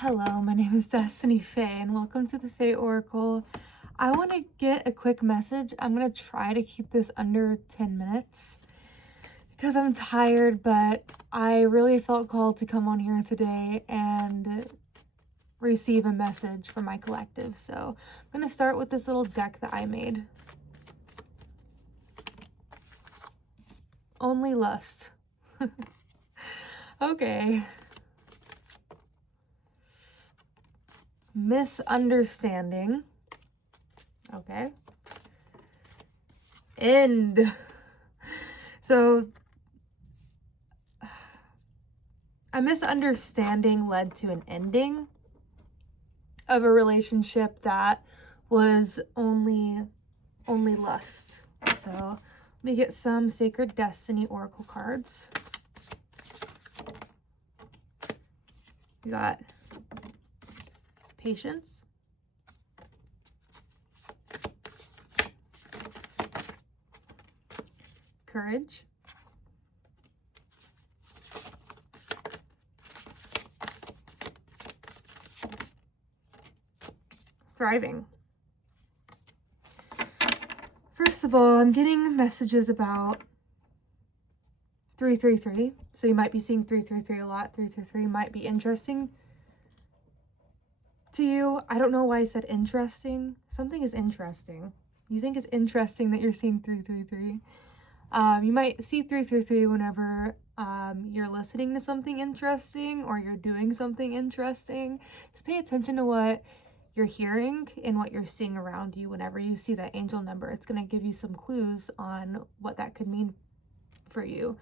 Hello, my name is Destiny Faye, and welcome to the Faye Oracle. I want to get a quick message. I'm going to try to keep this under 10 minutes because I'm tired, but I really felt called to come on here today and receive a message from my collective. So I'm going to start with this little deck that I made. Only Lust. Okay. Misunderstanding. Okay. End. So a misunderstanding led to an ending of a relationship that was only lust. So let me get some Sacred Destiny Oracle cards. We got Patience, Courage, Thriving. First of all, I'm getting messages about 333. So you might be seeing 333 a lot. 333 might be interesting to you. I don't know why I said interesting. Something is interesting. You think it's interesting that you're seeing 333. You might see 333 whenever you're listening to something interesting or you're doing something interesting. Just pay attention to what you're hearing and what you're seeing around you whenever you see that angel number. It's going to give you some clues on what that could mean for you.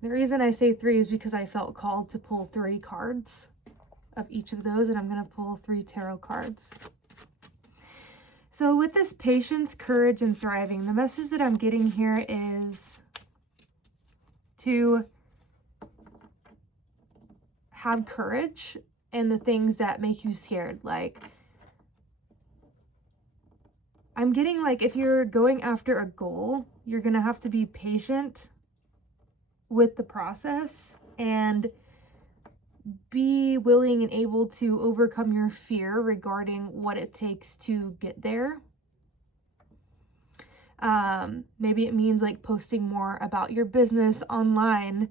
The reason I say 3 is because I felt called to pull 3 cards of each of those, and I'm going to pull 3 tarot cards. So with this patience, courage, and thriving, the message that I'm getting here is to have courage in the things that make you scared. Like, I'm getting like if you're going after a goal, you're going to have to be patient with the process and be willing and able to overcome your fear regarding what it takes to get there. Maybe it means like posting more about your business online,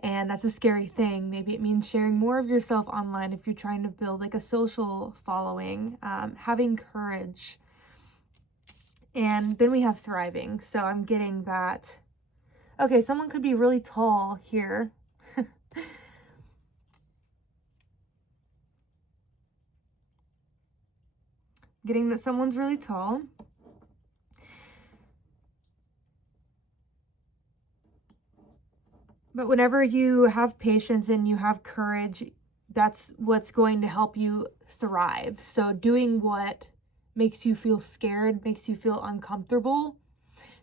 and that's a scary thing. Maybe it means sharing more of yourself online if you're trying to build like a social following, having courage. And then we have thriving. So I'm getting that. Okay, someone could be really tall here. Getting that someone's really tall. But whenever you have patience and you have courage, that's what's going to help you thrive. So doing what makes you feel scared, makes you feel uncomfortable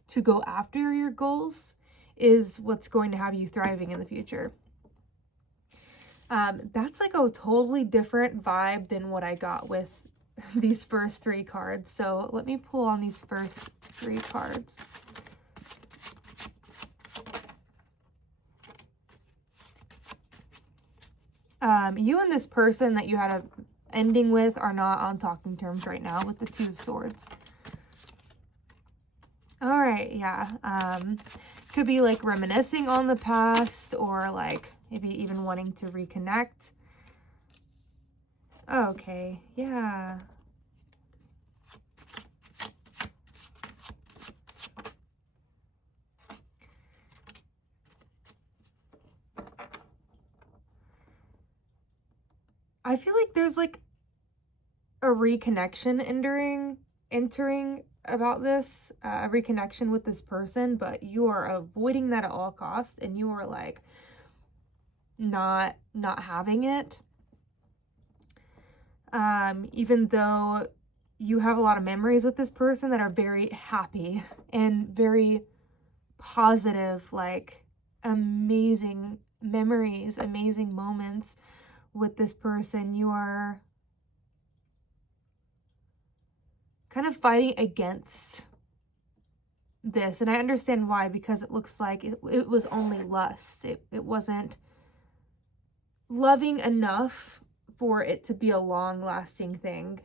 to go after your goals is what's going to have you thriving in the future. That's like a totally different vibe than what I got with these first 3 cards. So let me pull on these first 3 cards. You and this person that you had a ending with are not on talking terms right now with the 2 of Swords. All right, yeah. Could be like reminiscing on the past or like maybe even wanting to reconnect. Okay, yeah. I feel like there's like a reconnection entering about this, a reconnection with this person, but you are avoiding that at all costs, and you are like not having it. Even though you have a lot of memories with this person that are very happy and very positive, like amazing memories, amazing moments with this person, you are kind of fighting against this. And I understand why, because it looks like it was only lust. It wasn't loving enough for it to be a long-lasting thing.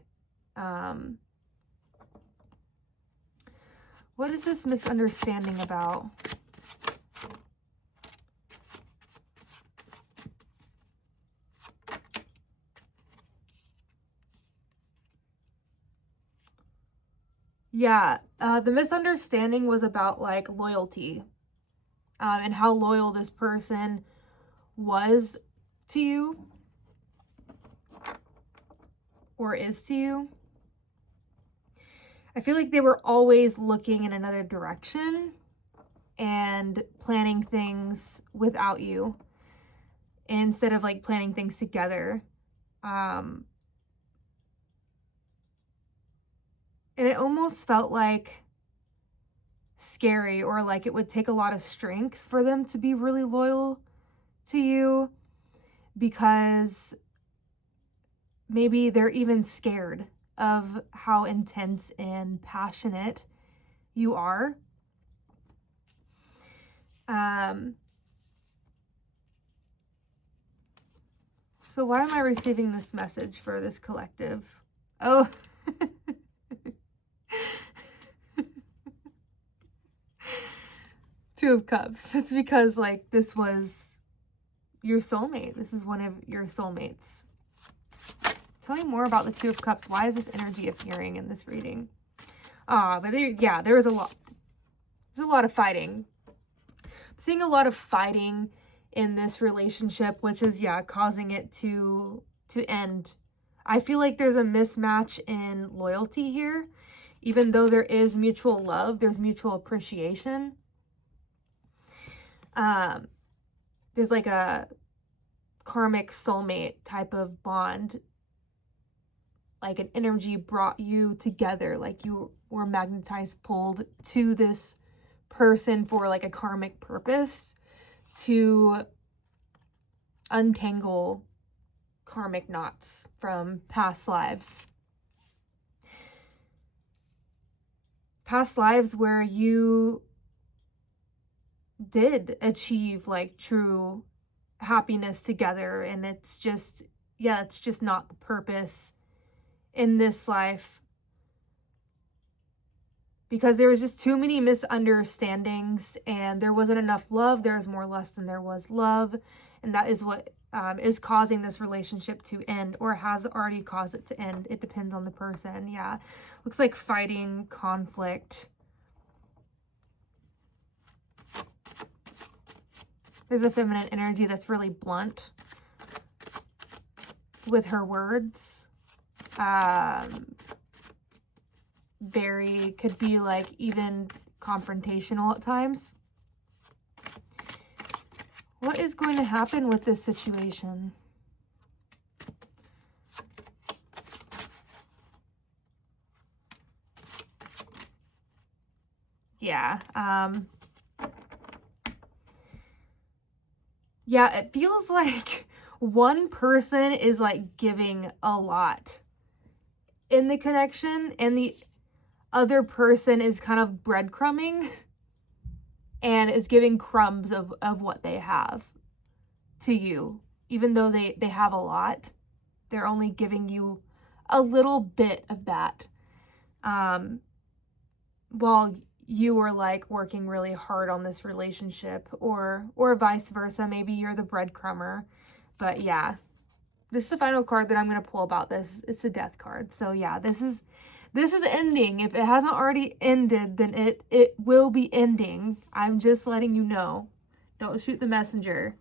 What is this misunderstanding about? Yeah, the misunderstanding was about like loyalty, and how loyal this person was to you or is to you. I feel like they were always looking in another direction and planning things without you instead of like planning things together. And it almost felt like scary, or like it would take a lot of strength for them to be really loyal to you, because maybe they're even scared of how intense and passionate you are. So why am I receiving this message for this collective? Oh. Two of Cups. It's because like this was your soulmate. This is one of your soulmates. Tell me more about the Two of Cups. Why is this energy appearing in this reading? But there was a lot. There's a lot of fighting. I'm seeing a lot of fighting in this relationship, which is, causing it to end. I feel like there's a mismatch in loyalty here. Even though there is mutual love, there's mutual appreciation. There's like a karmic soulmate type of bond. Like an energy brought you together, like you were magnetized, pulled to this person for like a karmic purpose, to untangle karmic knots from past lives. Past lives where you did achieve like true happiness together, and it's just not the purpose in this life, because there was just too many misunderstandings and there wasn't enough love. There was more lust than there was love, and that is what is causing this relationship to end, or has already caused it to end. It depends on the person. Yeah, looks like fighting, conflict. There's a feminine energy that's really blunt with her words. Very, could be like even confrontational at times. What is going to happen with this situation? Yeah, it feels like one person is like giving a lot in the connection, and the other person is kind of breadcrumbing and is giving crumbs of what they have to you. Even though they have a lot, they're only giving you a little bit of that. While you were like working really hard on this relationship, or vice versa. Maybe you're the breadcrumber. But yeah, this is the final card that I'm going to pull about this. It's the Death card. So yeah, this is ending. If it hasn't already ended, then it will be ending. I'm just letting you know. Don't shoot the messenger.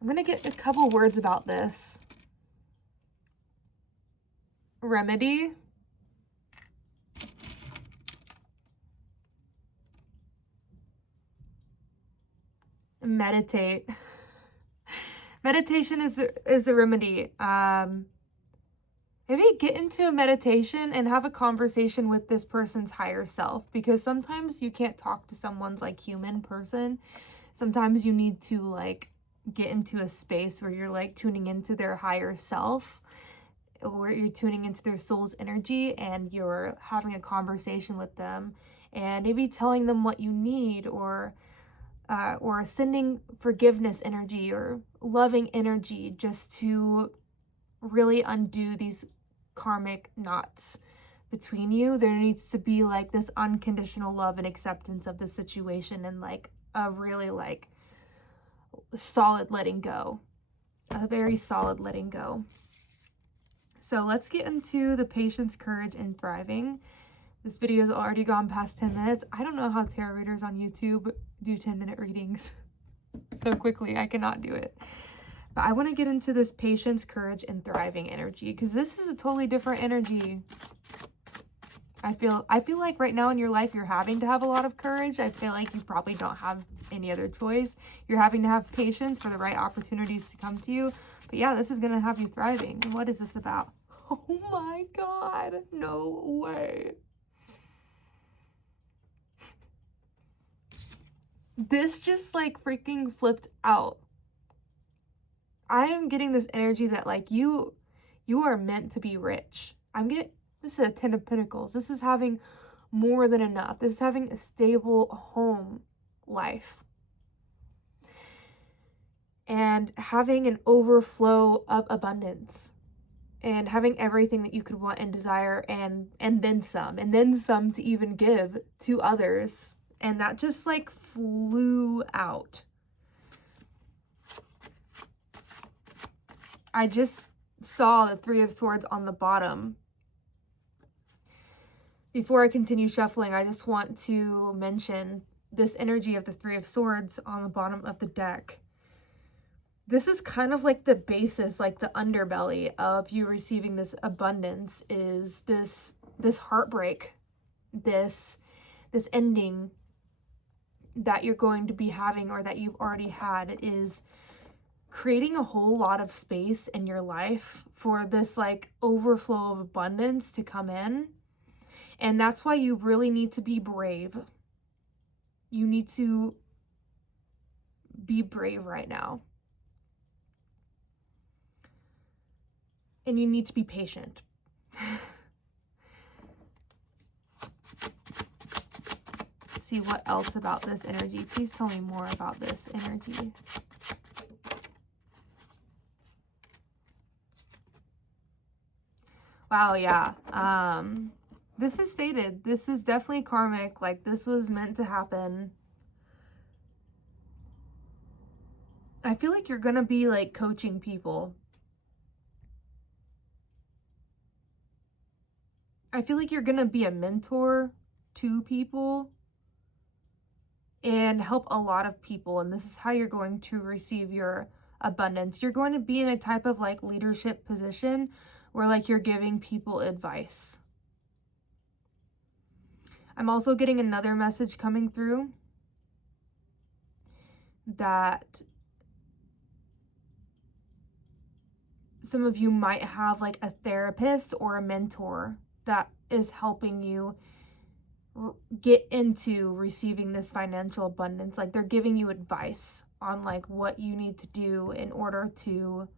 I'm going to get a couple words about this. Remedy. Meditate. Meditation is the remedy. Maybe get into a meditation and have a conversation with this person's higher self, because sometimes you can't talk to someone's like human person. Sometimes you need to like get into a space where you're like tuning into their higher self, or you're tuning into their soul's energy, and you're having a conversation with them, and maybe telling them what you need, or sending forgiveness energy or loving energy, just to really undo these karmic knots between you. There needs to be like this unconditional love and acceptance of the situation, and like a really like solid letting go, a very solid letting go. So let's get into the patience, courage, and thriving. This video has already gone past 10 minutes. I don't know how tarot readers on YouTube do 10-minute readings so quickly. I cannot do it. But I want to get into this patience, courage, and thriving energy, because this is a totally different energy. I feel like right now in your life, you're having to have a lot of courage. I feel like you probably don't have any other choice. You're having to have patience for the right opportunities to come to you. But yeah, this is going to have you thriving. And what is this about? Oh my God, no way. This just like freaking flipped out. I am getting this energy that like you are meant to be rich. This is a 10 of Pentacles. This is having more than enough. This is having a stable home life. And having an overflow of abundance. And having everything that you could want and desire, and then some to even give to others. And that just like flew out. I just saw the Three of Swords on the bottom. Before I continue shuffling, I just want to mention this energy of the Three of Swords on the bottom of the deck. This is kind of like the basis, like the underbelly of you receiving this abundance, is this heartbreak, this ending that you're going to be having, or that you've already had, is creating a whole lot of space in your life for this like overflow of abundance to come in. And that's why you really need to be brave. You need to be brave right now. And you need to be patient. Let's see what else about this energy. Please tell me more about this energy. Wow, yeah. This is fated. This is definitely karmic. Like, this was meant to happen. I feel like you're gonna be like coaching people. I feel like you're gonna be a mentor to people and help a lot of people. And this is how you're going to receive your abundance. You're going to be in a type of like leadership position where like you're giving people advice. I'm also getting another message coming through that some of you might have like a therapist or a mentor that is helping you get into receiving this financial abundance. Like, they're giving you advice on like what you need to do in order to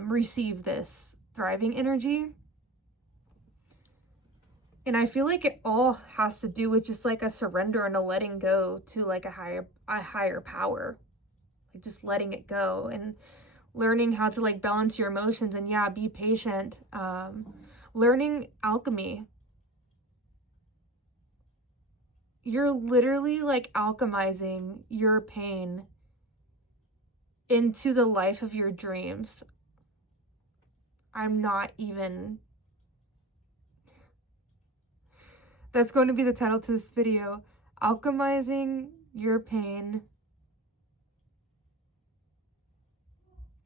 receive this thriving energy. And I feel like it all has to do with just like a surrender and a letting go to like a higher power. Like, just letting it go and learning how to like balance your emotions, and yeah, be patient. Learning alchemy. You're literally like alchemizing your pain into the life of your dreams. I'm not even... That's going to be the title to this video. Alchemizing your pain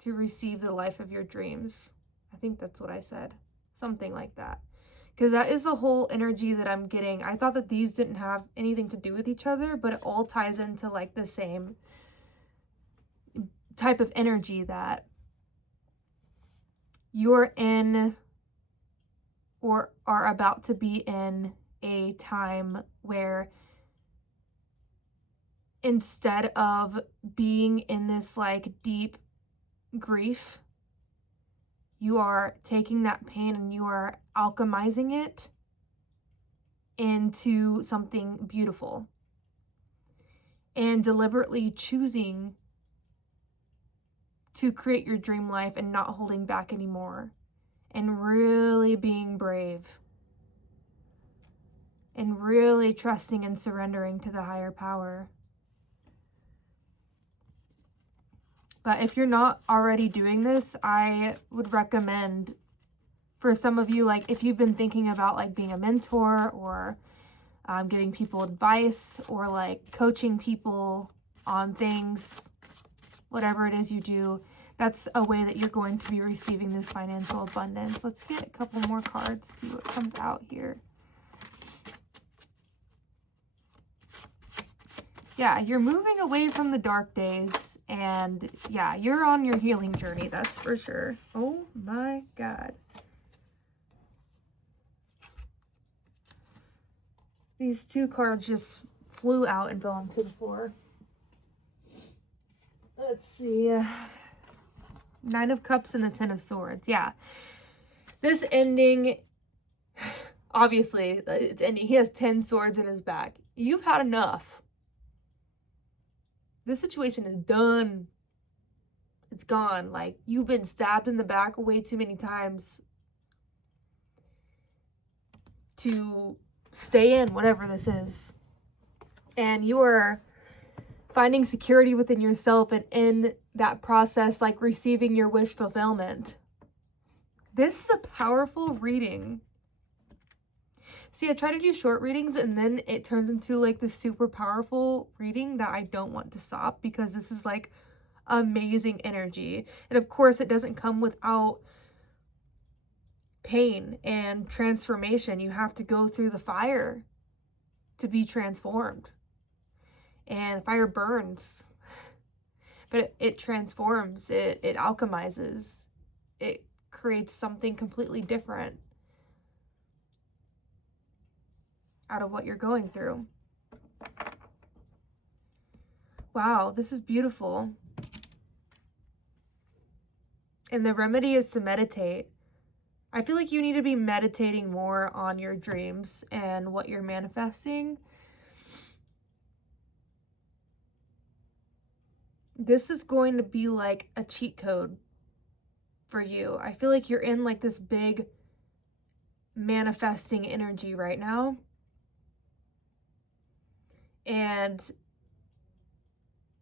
to receive the life of your dreams. I think that's what I said. Something like that. Because that is the whole energy that I'm getting. I thought that these didn't have anything to do with each other, but it all ties into like the same type of energy, that you're in or are about to be in a time where instead of being in this like deep grief, you are taking that pain and you are alchemizing it into something beautiful, and deliberately choosing to create your dream life and not holding back anymore, and really being brave, and really trusting and surrendering to the higher power. But if you're not already doing this, I would recommend, for some of you, like if you've been thinking about like being a mentor, or giving people advice, or like coaching people on things, whatever it is you do, that's a way that you're going to be receiving this financial abundance. Let's get a couple more cards, see what comes out here. Yeah, you're moving away from the dark days, and yeah, you're on your healing journey, that's for sure. Oh my God. These two cards just flew out and fell onto the floor. Let's see. Nine of Cups and the Ten of Swords. Yeah. This ending, obviously, it's ending. He has 10 swords in his back. You've had enough. This situation is done. It's gone. Like, you've been stabbed in the back way too many times to stay in whatever this is. And you are finding security within yourself, and in that process, like receiving your wish fulfillment. This is a powerful reading. See, I try to do short readings and then it turns into like this super powerful reading that I don't want to stop, because this is like amazing energy. And of course, it doesn't come without pain and transformation. You have to go through the fire to be transformed. And fire burns, but it transforms, it alchemizes, it creates something completely different out of what you're going through. Wow, this is beautiful. And the remedy is to meditate. I feel like you need to be meditating more on your dreams and what you're manifesting. This is going to be like a cheat code for you. I feel like you're in like this big manifesting energy right now. And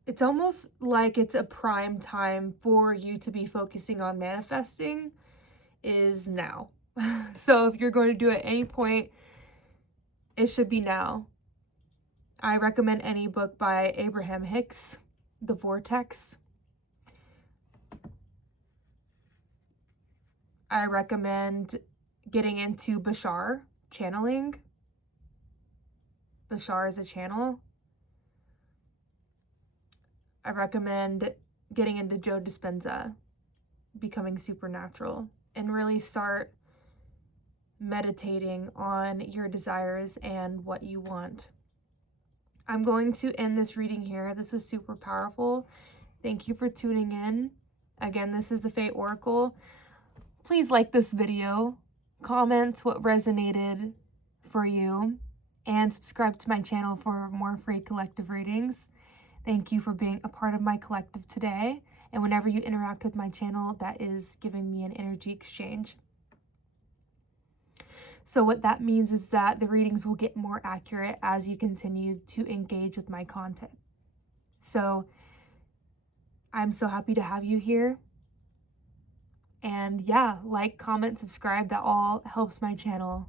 it's almost like it's a prime time for you to be focusing on manifesting is now. So if you're going to do it at any point, it should be now. I recommend any book by Abraham Hicks, The Vortex. I recommend getting into Bashar channeling. Bashar is a channel. I recommend getting into Joe Dispenza, Becoming Supernatural, and really start meditating on your desires and what you want. I'm going to end this reading here. This was super powerful. Thank you for tuning in. Again, this is the Fate Oracle. Please like this video, comment what resonated for you, and subscribe to my channel for more free collective readings. Thank you for being a part of my collective today. And whenever you interact with my channel, that is giving me an energy exchange. So what that means is that the readings will get more accurate as you continue to engage with my content. So I'm so happy to have you here. And yeah, like, comment, subscribe, that all helps my channel